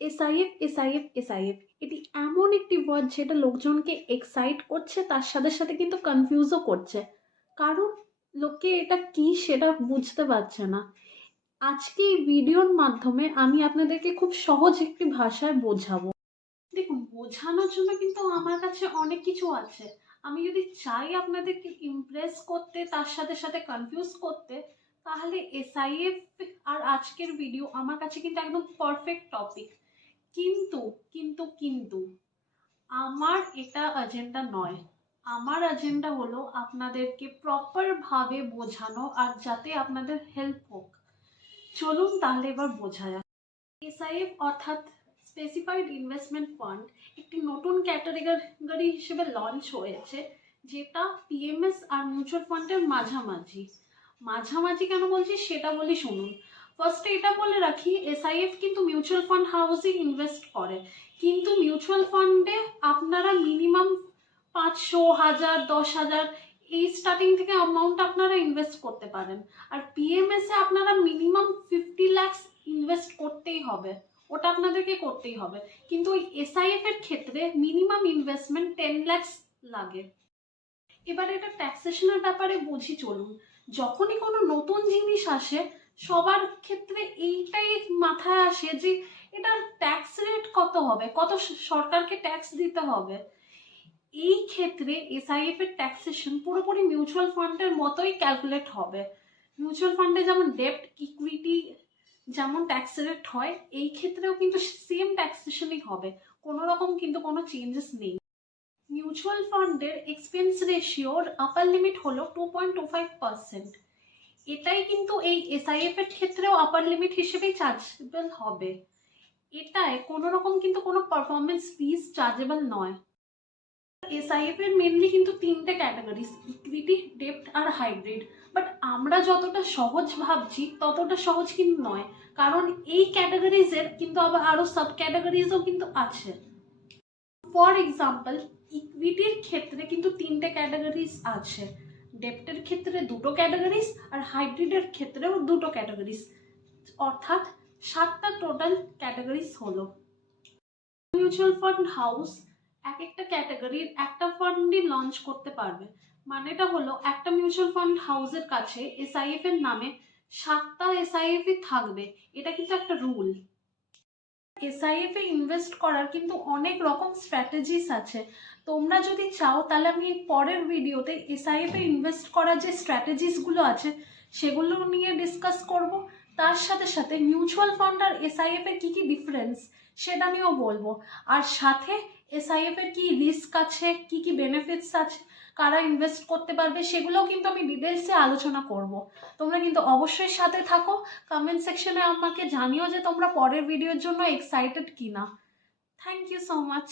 SIF SIF SIF এটি এমন একটি ওয়ার্ড যেটা লোকজনকে এক্সাইট করছে, তার সাথে সাথে কিন্তু কনফিউজও করছে, কারণ লোকে এটা কি সেটা বুঝতে পারছে না। আজকে এই ভিডিওর মাধ্যমে আমি আপনাদেরকে খুব সহজ একটি ভাষায় বোঝাবো। দেখুন, বোঝানোর জন্য কিন্তু আমার কাছে অনেক কিছু আছে। আমি যদি চাই আপনাদেরকে ইমপ্রেস করতে, তার সাথে সাথে কনফিউজ করতে, তাহলে এসআইএফ আর আজকের ভিডিও আমার কাছে কিন্তু একদম পারফেক্ট টপিক। কিন্তু কিন্তু কিন্তু আমার এটা এজেন্ডা নয়। আমার এজেন্ডা হলো আপনাদেরকে প্রপার ভাবে বোঝানো, আর যাতে আপনাদের হেল্প হোক। চলুন তাহলে এবার বোঝা যাক। এসআইএফ অর্থাৎ স্পেসিফাইড ইনভেস্টমেন্ট ফান্ড একটি নতুন ক্যাটাগরি হিসেবে লঞ্চ হয়েছে, যেটা পিএমএস আর মিউচুয়াল ফান্ডের মাঝামাঝি। মাঝামাঝি কেন বলছি সেটা বলি শুনুন। ফার্স্টে এটা বলে রাখি, এসআইএফ কিন্তু মিউচুয়াল ফান্ড হাউসে ইনভেস্ট করে, কিন্তু মিউচুয়াল ফান্ডে আপনারা মিনিমাম 500, 1000, 10,000 এই স্টার্টিং থেকে অ্যামাউন্ট আপনারা ইনভেস্ট করতে পারেন। আর পিএমএস এ আপনারা মিনিমাম 50 লাখ ইনভেস্ট করতেই হবে, ওটা আপনাদেরকে করতেই হবে। কিন্তু ওই এসআইএফ এর ক্ষেত্রে মিনিমাম ইনভেস্টমেন্ট 10 লাখ লাগে। এবার এটা ট্যাক্সেশনের ব্যাপারে বুঝি চলুন। যখনই কোনো নতুন জিনিস আসে, সবার ক্ষেত্রে এইটাই মাথায় আসে যে এটার ট্যাক্স রেট কত হবে, কত সরকারকে ট্যাক্স দিতে হবে। এই ক্ষেত্রে এসআইএফ এর ট্যাক্সেশন পুরোপুরি মিউচুয়াল ফান্ডের মতোই ক্যালকুলেট হবে। মিউচুয়াল ফান্ডে যেমন ডেপ্ট ইকুইটি যেমন ট্যাক্স রেট হয়, এই ক্ষেত্রেও কিন্তু সেম ট্যাক্সেশনই হবে, কোনো রকম কিন্তু কোনো চেঞ্জেস নেই। মিউচুয়াল ফান্ডের এক্সপেন্স রেশিওর আপার লিমিট হলো 2.25%। এটাই কিন্তু এই এসআইএফ এর ক্ষেত্রেও আপার লিমিট হিসেবেই চার্জেবল হবে। এটায় কোনো রকম কিন্তু কোনো পারফরমেন্স ফিস চার্জেবল নয়। এসআইএফ এর মেনলি কিন্তু তিনটে ক্যাটাগরিজ, ইকুইটি, ডেপ্ট আর হাইব্রিড। বাট আমরা যতটা সহজ ভাবছি ততটা সহজ কিন্তু নয়, কারণ এই ক্যাটাগরিজের কিন্তু আবার আরো সাব ক্যাটাগরিজও কিন্তু আছে। ফর এক্সাম্পল, ইকুইটির ক্ষেত্রে কিন্তু তিনটে ক্যাটাগরিজ আছে, ডেপ্টের ক্ষেত্রে দুটো ক্যাটাগরিজ, আর হাইব্রিডের ক্ষেত্রেও দুটো ক্যাটাগরিজ, অর্থাৎ 7টা টোটাল ক্যাটাগরিজ হলো। মিউচুয়াল ফান্ড হাউস এক একটা ক্যাটাগরির একটা ফান্ডই লঞ্চ করতে পারবে। মানেটা হলো একটা মিউচুয়াল ফান্ড হাউসের কাছে এসআইএফ এর নামে 7টা এসআইএফ থাকবে, এটা কিন্তু একটা রুল। এসআইএফ এ ইনভেস্ট করার কিন্তু অনেক রকম স্ট্র্যাটেজিস আছে। তোমরা যদি চাও তাহলে আমি পরের ভিডিওতে এসআইএফ এ ইনভেস্ট করার যে স্ট্র্যাটেজিসগুলো আছে সেগুলো নিয়ে ডিসকাস করব। তার সাথে সাথে মিউচুয়াল ফান্ড আর এসআইএফ এর কী কী ডিফারেন্স সেটা নিয়েও বলবো। আর সাথে এসআইএফ এর কী রিস্ক আছে, কী কী বেনিফিটস আছে, কারা ইনভেস্ট করতে পারবে, সেগুলোও কিন্তু আমি ডিটেলসে আলোচনা করব। তোমরা কিন্তু অবশ্যই সাথে থাকো। কমেন্ট সেকশনে আমাকে জানিও যে তোমরা পরের ভিডিওর জন্য এক্সাইটেড কিনা। Thank you so much.